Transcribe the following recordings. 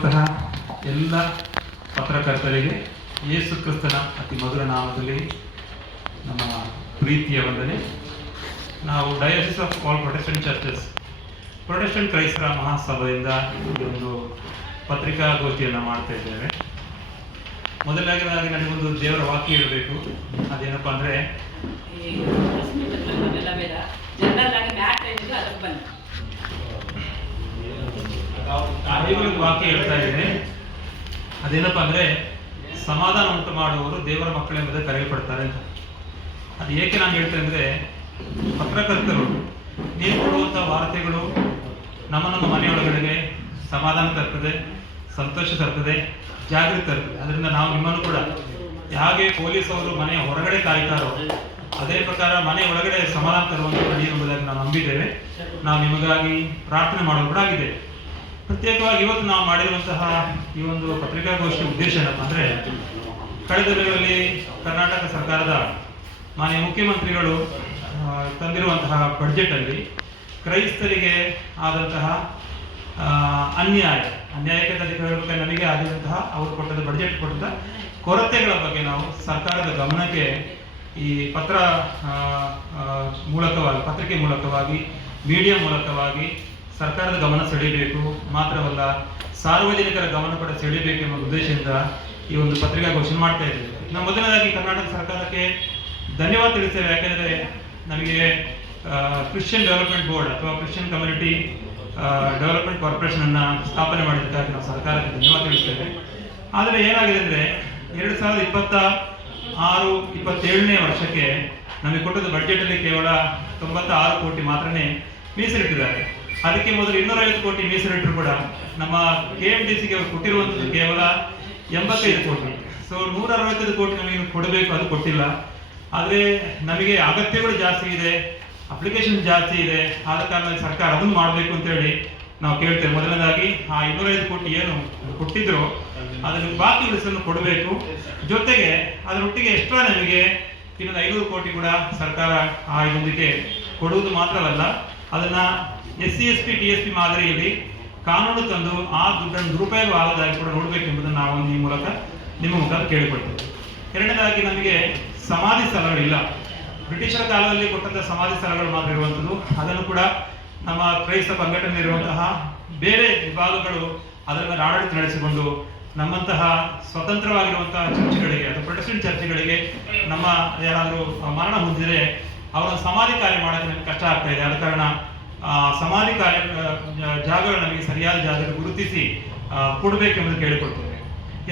ಇಲ್ಲಿರುವಂತಹ ಎಲ್ಲ ಪತ್ರಕರ್ತರಿಗೆ ಯೇಸು ಕ್ರಿಸ್ತನ ಅತಿ ಮಧುರ ನಾಮದಲ್ಲಿ ನಮ್ಮ ಪ್ರೀತಿಯ ವಂದನೆ. ನಾವು diocese of all Protestant churches Protestant ಕ್ರೈಸ್ತರ ಮಹಾಸಭೆಯಿಂದ ಈ ಒಂದು ಪತ್ರಿಕಾಗೋಷ್ಠಿಯನ್ನು ಮಾಡ್ತಾ ಇದ್ದೇವೆ. ಮೊದಲನೇದಾಗಿ ನನಗೊಂದು ದೇವರ ವಾಕ್ಯ ಹೇಳಬೇಕು. ಅದೇನಪ್ಪ ಅಂದರೆ ವಾಕ್ಯ ಹೇಳ್ತಾ ಇದ್ದೇನೆ. ಅದೇನಪ್ಪ ಅಂದರೆ ಸಮಾಧಾನ ಉಂಟು ಮಾಡುವವರು ದೇವರ ಮಕ್ಕಳೆಂಬುದೇ ಕರೆಯಲ್ಪಡ್ತಾರೆ ಅಂತ. ಅದು ಏಕೆ ನಾನು ಹೇಳ್ತೇನೆ ಅಂದರೆ, ಪತ್ರಕರ್ತರು ನೀವು ಕೊಡುವಂಥ ವಾರ್ತೆಗಳು ನಮ್ಮ ಮನೆಯೊಳಗಡೆಗೆ ಸಮಾಧಾನ ತರ್ತದೆ, ಸಂತೋಷ ತರ್ತದೆ, ಜಾಗೃತಿ ತರ್ತದೆ. ಅದರಿಂದ ನಾವು ನಿಮ್ಮನ್ನು ಕೂಡ ಹಾಗೆ ಪೊಲೀಸ್ ಅವರು ಮನೆಯ ಹೊರಗಡೆ ಕಾಯ್ತಾರೋ ಅದೇ ಪ್ರಕಾರ ಮನೆ ಒಳಗಡೆ ಸಮಾಧಾನ ತರುವಂಥ ನೀವು ಎಂಬುದಾಗಿ ನಾವು ನಂಬಿದ್ದೇವೆ. ನಾವು ನಿಮಗಾಗಿ ಪ್ರಾರ್ಥನೆ ಮಾಡೋದು ಕೂಡ ಆಗಿದೆ. ಪ್ರತ್ಯೇಕವಾಗಿ ಇವತ್ತು ನಾವು ಮಾಡಿರುವಂತಹ ಈ ಒಂದು ಪತ್ರಿಕಾಗೋಷ್ಠಿ ಉದ್ದೇಶ ಏನಪ್ಪ ಅಂದರೆ, ಕಳೆದ ದಿನಗಳಲ್ಲಿ ಕರ್ನಾಟಕ ಸರ್ಕಾರದ ಮಾನ್ಯ ಮುಖ್ಯಮಂತ್ರಿಗಳು ತಂದಿರುವಂತಹ ಬಡ್ಜೆಟಲ್ಲಿ ಕ್ರೈಸ್ತರಿಗೆ ಆದಂತಹ ಅನ್ಯಾಯಕ್ಕೆ ಹೇಳಬೇಕಾದ್ರೆ ನನಗೆ ಆಗಿರುವಂತಹ ಅವರು ಕೊಟ್ಟದ ಬಡ್ಜೆಟ್ ಕೊಟ್ಟದ ಕೊರತೆಗಳ ಬಗ್ಗೆ ನಾವು ಸರ್ಕಾರದ ಗಮನಕ್ಕೆ ಈ ಪತ್ರಿಕೆ ಮೂಲಕವಾಗಿ ಮೀಡಿಯಾ ಮೂಲಕವಾಗಿ ಸರ್ಕಾರದ ಗಮನ ಸೆಳೆಯಬೇಕು, ಮಾತ್ರವಲ್ಲ ಸಾರ್ವಜನಿಕರ ಗಮನ ಕೂಡ ಸೆಳೆಯಬೇಕು ಎಂಬ ಉದ್ದೇಶದಿಂದ ಈ ಒಂದು ಪತ್ರಿಕಾಗೋಷ್ಠಿ ಮಾಡ್ತಾ ಇದ್ದೇವೆ. ನಾವು ಮೊದಲನೇದಾಗಿ ಕರ್ನಾಟಕ ಸರ್ಕಾರಕ್ಕೆ ಧನ್ಯವಾದ ತಿಳಿಸ್ತೇವೆ. ಯಾಕೆಂದರೆ ನಮಗೆ ಕ್ರಿಶ್ಚಿಯನ್ ಡೆವಲಪ್ಮೆಂಟ್ ಬೋರ್ಡ್ ಅಥವಾ ಕ್ರಿಶ್ಚಿಯನ್ ಕಮ್ಯುನಿಟಿ ಡೆವಲಪ್ಮೆಂಟ್ ಕಾರ್ಪೊರೇಷನ್ ಅನ್ನು ಸ್ಥಾಪನೆ ಮಾಡಿದ್ದಕ್ಕಾಗಿ ನಾವು ಸರ್ಕಾರಕ್ಕೆ ಧನ್ಯವಾದ ತಿಳಿಸ್ತೇವೆ. ಆದರೆ ಏನಾಗಿದೆ ಅಂದರೆ 2026-27ನೇ ವರ್ಷಕ್ಕೆ ನಮಗೆ ಕೊಟ್ಟದ ಬಡ್ಜೆಟಲ್ಲಿ ಕೇವಲ 96 ಕೋಟಿ ಮಾತ್ರನೇ ಮೀಸಲಿಟ್ಟಿದ್ದಾರೆ. ಅದಕ್ಕೆ ಮೊದಲು 250 ಕೋಟಿ ಮೀಸಲಿಟ್ಟರು ಕೂಡ ನಮ್ಮ KMDCಗೆ ಅವರು ಕೊಟ್ಟಿರುವಂಥದ್ದು ಕೇವಲ 85 ಕೋಟಿ. ಸೊ 165 ಕೋಟಿ ನಮಗೆ ಕೊಡಬೇಕು, ಅದು ಕೊಟ್ಟಿಲ್ಲ. ಆದರೆ ನಮಗೆ ಅಗತ್ಯಗಳು ಜಾಸ್ತಿ ಇದೆ, ಅಪ್ಲಿಕೇಶನ್ ಜಾಸ್ತಿ ಇದೆ. ಆದ ಕಾರಣ ಸರ್ಕಾರ ಅದನ್ನು ಮಾಡಬೇಕು ಅಂತೇಳಿ ನಾವು ಕೇಳ್ತೇವೆ. ಮೊದಲನೇದಾಗಿ ಆ 205 ಕೋಟಿ ಏನು ಕೊಟ್ಟಿದ್ರು ಅದನ್ನು ಬಾಕಿ ಉಳಿಸಲು ಕೊಡಬೇಕು. ಜೊತೆಗೆ ಅದರೊಟ್ಟಿಗೆ ಎಕ್ಸ್ಟ್ರಾ ನಮಗೆ ಇನ್ನೊಂದು 500 ಕೋಟಿ ಕೂಡ ಸರ್ಕಾರ ಆ ಇದೊಂದಿಗೆ ಕೊಡುವುದು ಮಾತ್ರವಲ್ಲ, ಅದನ್ನು SC ST TSP ಮಾದರಿಯಲ್ಲಿ ಕಾನೂನು ತಂದು ಆ ದುಡ್ಡನ್ನು ದುರುಪಯೋಗ ಆಗದಾಗಿ ಕೂಡ ನೋಡಬೇಕೆಂಬುದನ್ನು ನಾವು ಈ ಮೂಲಕ ನಿಮ್ಮ ಮುಖಾಂತರ ಕೇಳಿಕೊಳ್ತೇವೆ. ಎರಡನೇದಾಗಿ ನಮಗೆ ಸಮಾಧಿ ಸ್ಥಳಗಳಿಲ್ಲ. ಬ್ರಿಟಿಷರ ಕಾಲದಲ್ಲಿ ಕೊಟ್ಟಂಥ ಸಮಾಧಿ ಸ್ಥಳಗಳು ಮಾತ್ರ ಇರುವಂಥದ್ದು. ಅದನ್ನು ಕೂಡ ನಮ್ಮ ಕ್ರೈಸ್ತ ಸಂಘಟನೆ ಇರುವಂತಹ ಬೇರೆ ವಿಭಾಗಗಳು ಅದರ ಮೇಲೆ ಆಡಳಿತ ನಡೆಸಿಕೊಂಡು ನಮ್ಮಂತಹ ಸ್ವತಂತ್ರವಾಗಿರುವಂತಹ ಚರ್ಚ್ಗಳಿಗೆ ಅಥವಾ ಪ್ರೊಟೆಸ್ಟೆಂಟ್ ಚರ್ಚ್ಗಳಿಗೆ ನಮ್ಮ ಯಾರಾದರೂ ಮರಣ ಹೊಂದಿದರೆ ಅವರ ಸಮಾಧಿ ಕಾರ್ಯ ಮಾಡೋಕ್ಕೆ ನಮಗೆ ಕಷ್ಟ ಆಗ್ತಾ ಇದೆ. ಆದ ಕಾರಣ ಸಮಾಧಿ ಕಾರ್ಯ ಜಾಗಗಳು ನಮಗೆ ಸರಿಯಾದ ಜಾಗದಲ್ಲಿ ಗುರುತಿಸಿ ಕೊಡಬೇಕೆಂಬುದು ಕೇಳಿಕೊಳ್ತೇವೆ.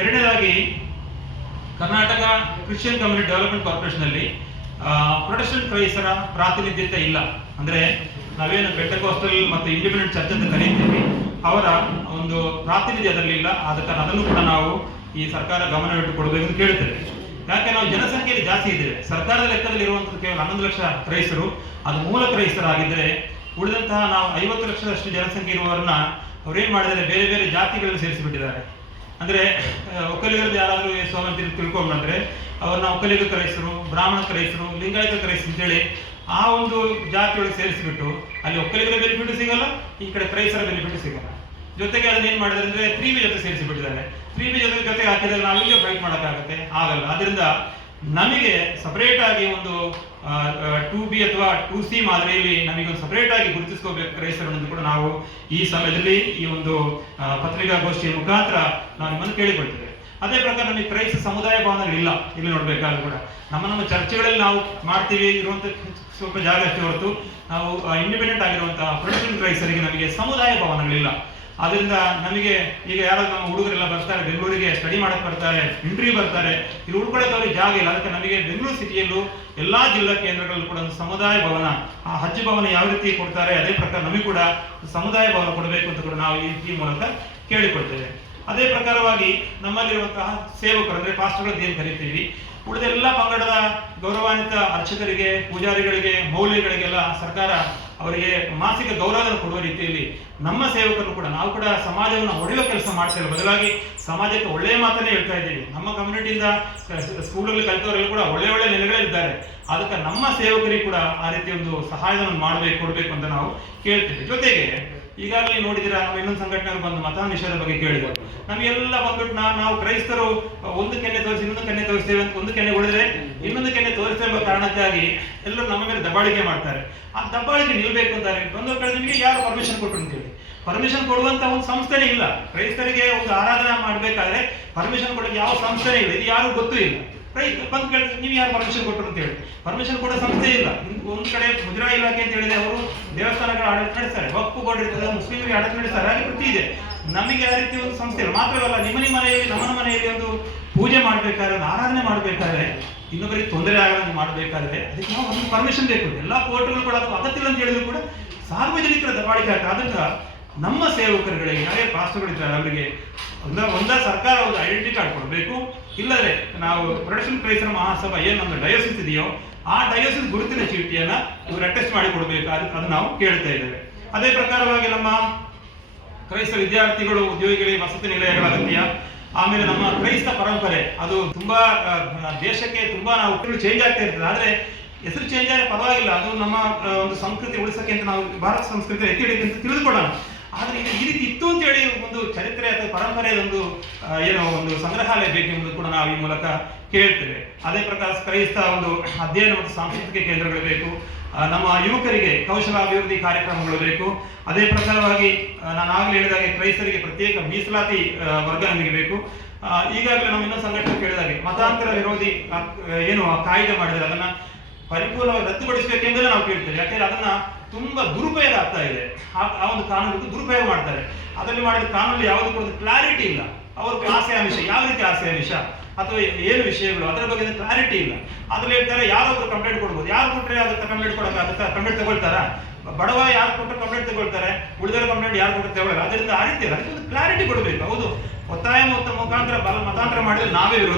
ಎರಡನೇದಾಗಿ ಕರ್ನಾಟಕ ಕ್ರಿಶ್ಚಿಯನ್ ಕಮ್ಯುನಿಟಿ ಡೆವಲಪ್ಮೆಂಟ್ ಕಾರ್ಪೊರೇಷನಲ್ಲಿ ಪ್ರೊಟೆಸ್ಟೆಂಟ್ ಕ್ರೈಸ್ತರ ಪ್ರಾತಿನಿಧ್ಯತೆ ಇಲ್ಲ. ಅಂದರೆ ನಾವೇನು ಪೆಂಟೆಕೋಸ್ಟಲ್ ಮತ್ತು ಇಂಡಿಪೆಂಡೆಂಟ್ ಚರ್ಚ್ ಅಂತ ಕರೀತೀವಿ, ಅವರ ಒಂದು ಪ್ರಾತಿನಿಧ್ಯ ಅದರಲ್ಲಿಲ್ಲ. ಆದ ಕಾರಣ ಅದನ್ನು ಕೂಡ ನಾವು ಈ ಸರ್ಕಾರ ಗಮನವಿಟ್ಟು ಕೊಡಬೇಕು ಅಂತ ಕೇಳ್ತೇವೆ. ಯಾಕೆ ನಾವು ಜನಸಂಖ್ಯೆಯಲ್ಲಿ ಜಾಸ್ತಿ ಇದ್ದೇವೆ. ಸರ್ಕಾರದ ಲೆಕ್ಕದಲ್ಲಿ ಇರುವಂಥದ್ದು ಕೇವಲ 11 ಲಕ್ಷ ಕ್ರೈಸ್ತರು, ಅದು ಮೂಲ ಕ್ರೈಸ್ತರಾಗಿದ್ದರೆ ಉಳಿದಂತಹ ನಾವು 50 ಲಕ್ಷದಷ್ಟು ಜನಸಂಖ್ಯೆ ಇರುವವರನ್ನ ಅವ್ರೇನು ಮಾಡಿದರೆ ಬೇರೆ ಬೇರೆ ಜಾತಿಗಳಲ್ಲಿ ಸೇರಿಸಿಬಿಟ್ಟಿದ್ದಾರೆ. ಅಂದರೆ ಒಕ್ಕಲಿಗರದ್ದು ಯಾರಾದರೂ ಸ್ವಾಮಿ ತಿಳ್ಕೊಂಡ್ರೆ ಅವ್ರನ್ನ ಒಕ್ಕಲಿಗ ಕ್ರೈಸ್ತರು, ಬ್ರಾಹ್ಮಣ ಕ್ರೈಸ್ತರು, ಲಿಂಗಾಯತ ಕ್ರೈಸ್ತರು ಅಂತೇಳಿ ಆ ಒಂದು ಜಾತಿಯೊಳಗೆ ಸೇರಿಸಿಬಿಟ್ಟು ಅಲ್ಲಿ ಒಕ್ಕಲಿಗರ ಬೆನಿಫಿಟ್ ಸಿಗಲ್ಲ, ಈ ಕಡೆ ಕ್ರೈಸ್ತರ ಬೆನಿಫಿಟ್ ಸಿಗಲ್ಲ. ಜೊತೆಗೆ ಅದನ್ನ ಏನು ಮಾಡಿದ್ರೆ ಅಂದರೆ 3B ಜೊತೆ ಸೇರಿಸಿಬಿಟ್ಟಿದ್ದಾರೆ. 3B ಜೊತೆ ಹಾಕಿದರೆ ನಾವು ಇಲ್ಲೇ ಫೈಟ್ ಮಾಡೋಕ್ಕಾಗತ್ತೆ? ಆಗಲ್ಲ. ಅದರಿಂದ ನಮಗೆ ಸಪರೇಟ್ ಆಗಿ ಒಂದು 2B ಅಥವಾ 2C ಮಾದರಿಯಲ್ಲಿ ನಮಗೊಂದು ಸಪರೇಟ್ ಆಗಿ ಗುರುತಿಸ್ಕೋಬೇಕು ಕ್ರೈಸ್ತರನ್ನು ಕೂಡ ನಾವು ಈ ಸಮಯದಲ್ಲಿ ಈ ಒಂದು ಪತ್ರಿಕಾಗೋಷ್ಠಿಯ ಮುಖಾಂತರ ನಾವು ನಿಮ್ಮನ್ನು ಕೇಳಿಕೊಳ್ತೇವೆ. ಅದೇ ಪ್ರಕಾರ ನಮಗೆ ಕ್ರೈಸ್ತ ಸಮುದಾಯ ಭವನಗಳಿಲ್ಲ. ಇಲ್ಲಿ ನೋಡಬೇಕಾದ್ರೂ ಕೂಡ ನಮ್ಮ ಚರ್ಚ್ಗಳಲ್ಲಿ ನಾವು ಮಾಡ್ತೀವಿ, ಇರುವಂಥ ಸ್ವಲ್ಪ ಜಾಗ ಅಷ್ಟೇ ಹೊರತು ನಾವು ಇಂಡಿಪೆಂಡೆಂಟ್ ಆಗಿರುವಂತಹ ಪ್ರೊಟೆಸ್ಟೆಂಟ್ ಕ್ರೈಸ್ತರಿಗೆ ನಮಗೆ ಸಮುದಾಯ ಭವನಗಳಿಲ್ಲ. ಆದ್ದರಿಂದ ನಮಗೆ ಈಗ ಯಾರು ನಮ್ಮ ಹುಡುಗರೆಲ್ಲ ಬರ್ತಾರೆ, ಬೆಂಗಳೂರಿಗೆ ಸ್ಟಡಿ ಮಾಡಕ್ಕೆ ಬರ್ತಾರೆ, ಇಂಟರ್ವ್ಯೂ ಬರ್ತಾರೆ, ಇಲ್ಲಿ ಉಳ್ಕೊಳ್ಳೋಕೆ ಅವ್ರಿಗೆ ಜಾಗ ಇಲ್ಲ. ಅದಕ್ಕೆ ನಮಗೆ ಬೆಂಗಳೂರು ಸಿಟಿಯಲ್ಲೂ ಎಲ್ಲ ಜಿಲ್ಲಾ ಕೇಂದ್ರಗಳಲ್ಲೂ ಕೂಡ ಒಂದು ಸಮುದಾಯ ಭವನ, ಆ ಹಜ್ ಭವನ ಯಾವ ರೀತಿ ಕೊಡ್ತಾರೆ ಅದೇ ಪ್ರಕಾರ ನಮಗೆ ಕೂಡ ಸಮುದಾಯ ಭವನ ಕೊಡಬೇಕು ಅಂತ ಕೂಡ ನಾವು ಈ ಮೂಲಕ ಕೇಳಿಕೊಳ್ತೇವೆ. ಅದೇ ಪ್ರಕಾರವಾಗಿ ನಮ್ಮಲ್ಲಿರುವಂತಹ ಸೇವಕರು ಅಂದರೆ ಪಾಸ್ಟರ್ಗಳು ಏನು ಕರಿತೀವಿ, ಉಳಿದೆಲ್ಲ ಪಂಗಡದ ಗೌರವಾನ್ವಿತ ಅರ್ಚಕರಿಗೆ, ಪೂಜಾರಿಗಳಿಗೆ, ಮೌಲ್ಯಗಳಿಗೆಲ್ಲ ಸರ್ಕಾರ ಅವರಿಗೆ ಮಾಸಿಕ ಗೌರವ ಕೊಡುವ ರೀತಿಯಲ್ಲಿ ನಮ್ಮ ಸೇವಕರು ಕೂಡ ನಾವು ಕೂಡ ಸಮಾಜವನ್ನು ಒಡೆಯುವ ಕೆಲಸ ಮಾಡ್ತಾ ಇಲ್ಲ, ಬದಲಾಗಿ ಸಮಾಜಕ್ಕೆ ಒಳ್ಳೆಯ ಮಾತನ್ನೇ ಹೇಳ್ತಾ ಇದ್ದೀವಿ. ನಮ್ಮ ಕಮ್ಯುನಿಟಿಯಿಂದ ಸ್ಕೂಲಲ್ಲಿ ಕಲಿತವರೆಲ್ಲ ಕೂಡ ಒಳ್ಳೆ ಒಳ್ಳೆ ನೆಲೆಗಳಿದ್ದಾರೆ. ಅದಕ್ಕೆ ನಮ್ಮ ಸೇವಕರಿಗೆ ಕೂಡ ಆ ರೀತಿ ಒಂದು ಸಹಾಯವನ್ನು ಮಾಡಬೇಕು ಕೊಡಬೇಕು ಅಂತ ನಾವು ಕೇಳ್ತೇವೆ. ಜೊತೆಗೆ ಈಗಾಗಲೇ ನೋಡಿದಿರಾ, ನಾವು ಇನ್ನೊಂದು ಸಂಘಟನೆಯವರು ಬಂದು ಮತ ನಿಷೇಧ ಬಗ್ಗೆ ಕೇಳಿದರು. ನಮಗೆಲ್ಲ ಬಂದ್ಬಿಟ್ಟು ನಾವು ಕ್ರೈಸ್ತರು ಒಂದು ಕೆನ್ನೆ ತೋರಿಸಿ ಇನ್ನೊಂದು ಕೆನ್ನೆ ತೋರಿಸ್ತೇವೆ ಅಂತ, ಒಂದು ಕೆನ್ನೆ ಹೊಡೆದ್ರೆ ಇನ್ನೊಂದು ಕೆನ್ನೆ ತೋರಿಸ್ತೇವೆ ಎಂಬ ಕಾರಣಕ್ಕಾಗಿ ಎಲ್ಲರೂ ನಮ್ಮ ಮೇಲೆ ದಬ್ಬಾಳಿಕೆ ಮಾಡ್ತಾರೆ. ಆ ದಬ್ಬಾಳಿಕೆ ನಿಲ್ಬೇಕು ಅಂತಾರೆ. ಬಂದವ್ರ ಕಡೆ ನಿಮಗೆ ಯಾರು ಪರ್ಮಿಷನ್ ಕೊಟ್ಟರು ಅಂತೇಳಿ, ಪರ್ಮಿಷನ್ ಕೊಡುವಂತ ಒಂದು ಸಂಸ್ಥೆನೇ ಇಲ್ಲ. ಕ್ರೈಸ್ತರಿಗೆ ಒಂದು ಆರಾಧನೆ ಮಾಡಬೇಕಾದ್ರೆ ಪರ್ಮಿಷನ್ ಕೊಡೋಕೆ ಯಾವ ಸಂಸ್ಥೆನೇ ಇಲ್ಲ, ಇದು ಯಾರು ಗೊತ್ತೂ ಇಲ್ಲ. ಬಂದು ಕೇಳಿದ್ರೆ ನೀವು ಯಾರು ಪರ್ಮಿಷನ್ ಕೊಟ್ಟರು ಅಂತ ಹೇಳಿ, ಪರ್ಮಿಷನ್ ಕೊಡೋ ಸಂಸ್ಥೆ ಇಲ್ಲ. ಒಂದ್ ಕಡೆ ಮುಜರಾಯಿ ಇಲಾಖೆ ಅಂತ ಹೇಳಿದ್ರೆ ಅವರು ದೇವಸ್ಥಾನಗಳ ಆಡಳಿತ ನಡೆಸ್ತಾರೆ, ವಕ್ಫ್ ಬೋರ್ಡ್ ಇರ್ತದೆ, ಮುಸ್ಲಿಮರಿಗೆ ಆಡಳಿತ ನಡೆಸ್ತಾರೆ, ಹಾಗೆ ವೃತ್ತಿ ಇದೆ. ನಮಗೆ ಆ ರೀತಿ ಒಂದು ಸಂಸ್ಥೆ ಇಲ್ಲ. ಮಾತ್ರವಲ್ಲ, ನಿಮ್ಮ ಮನೆಯಲ್ಲಿ ನಮ್ಮ ಮನೆಯಲ್ಲಿ ಒಂದು ಪೂಜೆ ಮಾಡ್ಬೇಕಾದ್ರೆ, ಒಂದು ಆರಾಧನೆ ಮಾಡ್ಬೇಕಾದ್ರೆ, ಇನ್ನೊಬ್ಬರಿಗೆ ತೊಂದರೆ ಆಗದಂಗೆ ಮಾಡಬೇಕಾದ್ರೆ ಅದಕ್ಕೆ ನಾವು ಒಂದು ಪರ್ಮಿಷನ್ ಬೇಕು. ಎಲ್ಲ ಕೋರ್ಟ್ಗಳು ಕೂಡ ಅದು ಅಗತ್ಯ ಇಲ್ಲ ಅಂತ ಹೇಳಿದ್ರು ಕೂಡ ಸಾರ್ವಜನಿಕರ ದಬ್ಬಾಳಿಕೆ ಆಗ್ತದೆ. ಅದಕ್ಕೆ ನಮ್ಮ ಸೇವಕರುಗಳಿಗೆ ಯಾರೇ ಪಾಸ್ಟರ್ಗಳಿದ್ದಾರೆ ಅವರಿಗೆ ಒಂದ ಸರ್ಕಾರ ಒಂದು ಐಡೆಂಟಿ ಕಾರ್ಡ್ ಕೊಡಬೇಕು. ಇಲ್ಲದ್ರೆ ನಾವು ಪ್ರೊಟೆಕ್ಷನ್ ಕ್ರೈಸ್ತರ ಮಹಾಸಭಾ ಏನು ನಮ್ಮ ಡಯೋಸಿಸ್ ಇದೆಯೋ ಆ ಡಯೋಸಿಸ್ ಗುರುತಿನ ಚೀಟಿಯನ್ನ ಇವರು ಅಟೆಸ್ಟ್ ಮಾಡಿ ಕೊಡಬೇಕು. ಅದು ನಾವು ಕೇಳ್ತಾ ಇದ್ದೇವೆ. ಅದೇ ಪ್ರಕಾರವಾಗಿ ನಮ್ಮ ಕ್ರೈಸ್ತ ವಿದ್ಯಾರ್ಥಿಗಳು, ಉದ್ಯೋಗಿಗಳಿಗೆ ವಸತಿ ನಿಲಯಗಳ ಅಗತ್ಯ. ಆಮೇಲೆ ನಮ್ಮ ಕ್ರೈಸ್ತ ಪರಂಪರೆ ಅದು ತುಂಬಾ ದೇಶಕ್ಕೆ ತುಂಬಾ ನಾವು ಚೇಂಜ್ ಆಗ್ತಾ ಇರ್ತದೆ. ಆದ್ರೆ ಹೆಸರು ಚೇಂಜ್ ಆದರೆ ಪರವಾಗಿಲ್ಲ, ಅದು ನಮ್ಮ ಒಂದು ಸಂಸ್ಕೃತಿ ಉಳಿಸಕ್ಕೆ ಅಂತ ನಾವು ಭಾರತ ಸಂಸ್ಕೃತಿ ಎತ್ತಿ ಹಿಡಿಯಕ್ಕೆ ಅಂತ ತಿಳಿದುಕೊಳ್ಳೋಣ. ಆದ್ರೆ ಈಗ ಈ ರೀತಿ ಇತ್ತು ಅಂತ ಹೇಳಿ ಒಂದು ಚರಿತ್ರೆ ಅಥವಾ ಪರಂಪರೆಯದೊಂದು ಏನೋ ಒಂದು ಸಂಗ್ರಹಾಲಯ ಬೇಕೆಂಬುದು ಕೂಡ ನಾವು ಈ ಮೂಲಕ ಕೇಳ್ತೇವೆ. ಅದೇ ಪ್ರಕಾರ ಕ್ರೈಸ್ತ ಒಂದು ಅಧ್ಯಯನ ಮತ್ತು ಸಾಂಸ್ಕೃತಿಕ ಕೇಂದ್ರಗಳು ಬೇಕು. ನಮ್ಮ ಯುವಕರಿಗೆ ಕೌಶಲಾಭಿವೃದ್ಧಿ ಕಾರ್ಯಕ್ರಮಗಳು ಬೇಕು. ಅದೇ ಪ್ರಕಾರವಾಗಿ ನಾನು ಆಗಲೇ ಹೇಳಿದಾಗೆ ಕ್ರೈಸ್ತರಿಗೆ ಪ್ರತ್ಯೇಕ ಮೀಸಲಾತಿ ವರ್ಗ ನಮಗೆ ಬೇಕು. ಈಗಾಗಲೇ ನಮ್ಮ ಇನ್ನೊಂದು ಸಂಘಟನೆ ಕೇಳಿದಾಗೆ ಮತಾಂತರ ವಿರೋಧಿ ಏನು ಕಾಯ್ದೆ ಮಾಡಿದರೆ ಅದನ್ನ ಪರಿಪೂರ್ಣವಾಗಿ ರದ್ದುಪಡಿಸಬೇಕೆಂಬುದನ್ನು ನಾವು ಕೇಳ್ತೇವೆ. ಯಾಕೆಂದ್ರೆ ಅದನ್ನ ತುಂಬಾ ದುರುಪಯೋಗ ಆಗ್ತಾ ಇದೆ. ಆ ಒಂದು ಕಾನೂನು ದುರುಪಯೋಗ ಮಾಡ್ತಾರೆ. ಅದರಲ್ಲಿ ಮಾಡಿದ ಕಾನೂನಲ್ಲಿ ಯಾವುದು ಕೂಡ ಕ್ಲಾರಿಟಿ ಇಲ್ಲ. ಅವ್ರ ಆಸೆ ಆಮಿಷ, ಯಾವ ರೀತಿ ಆಸೆ ಆಮಿಷ ಅಥವಾ ಏನು ವಿಷಯಗಳು ಅದರ ಬಗ್ಗೆ ಕ್ಲಾರಿಟಿ ಇಲ್ಲ. ಅದ್ರಲ್ಲಿ ಹೇಳ್ತಾರೆ ಯಾರೊಬ್ರು ಕಂಪ್ಲೇಂಟ್ ಕೊಡ್ಬೋದು, ಯಾರು ಕೊಟ್ಟರೆ ಅದಕ್ಕೆ ಕಂಪ್ಲೇಂಟ್ ಕೊಡೋಕ್ಕಾಗುತ್ತಾ? ಕಂಪ್ಲೇಂಟ್ ತಗೊಳ್ತಾರ? ಬಡವ ಯಾರು ಕೊಟ್ಟರೆ ಕಂಪ್ಲೇಂಟ್ ತಗೊಳ್ತಾರೆ, ಉಳಿದರ ಕಂಪ್ಲೇಂಟ್ ಯಾರು ಕೊಟ್ಟರೆ ತಗೊಳ್ಳಲ್ಲ. ಅದರಿಂದ ಆ ರೀತಿ ಅದಕ್ಕೆ ಒಂದು ಕ್ಲಾರಿಟಿ ಕೊಡಬೇಕು. ಹೌದು, ಒತ್ತಾಯ ಮುಖಾಂತರ ಮತಾಂತರ ಮಾಡಿದ್ರೆ ನಾವೇ ವಿರೋಧ.